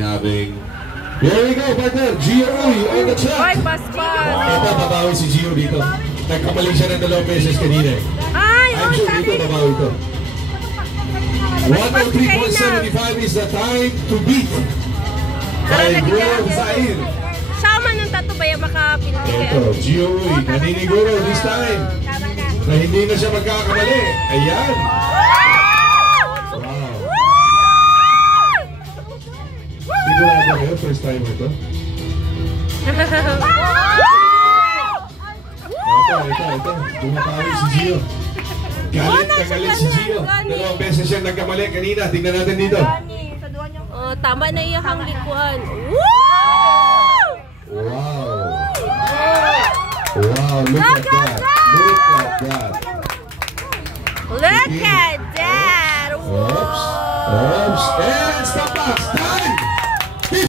Having... Here we go, partner! Gio on the track! Ay, paspas! Ito, babawi si Gio dito. Nagkamali siya ng 2 beses kanina. Ay, I'm sure dito, babawi ito. 103.75 is the time to beat. By Guro Zair. Sama ng tato ba yung makapili? Ito, Gio naniniguro this time. Na hindi na siya magkakamali. Ayan! Sigurado kayo, first time ito? Ito. Bumapawi si Gio. Galit na galit si Gio. 2 beses siyang nagkamali kanina. Tingnan natin dito. Oh, tama na iyang likuan. Wow! Wow, look at that. Look at that. Look at that. Oops. And stop us. Time!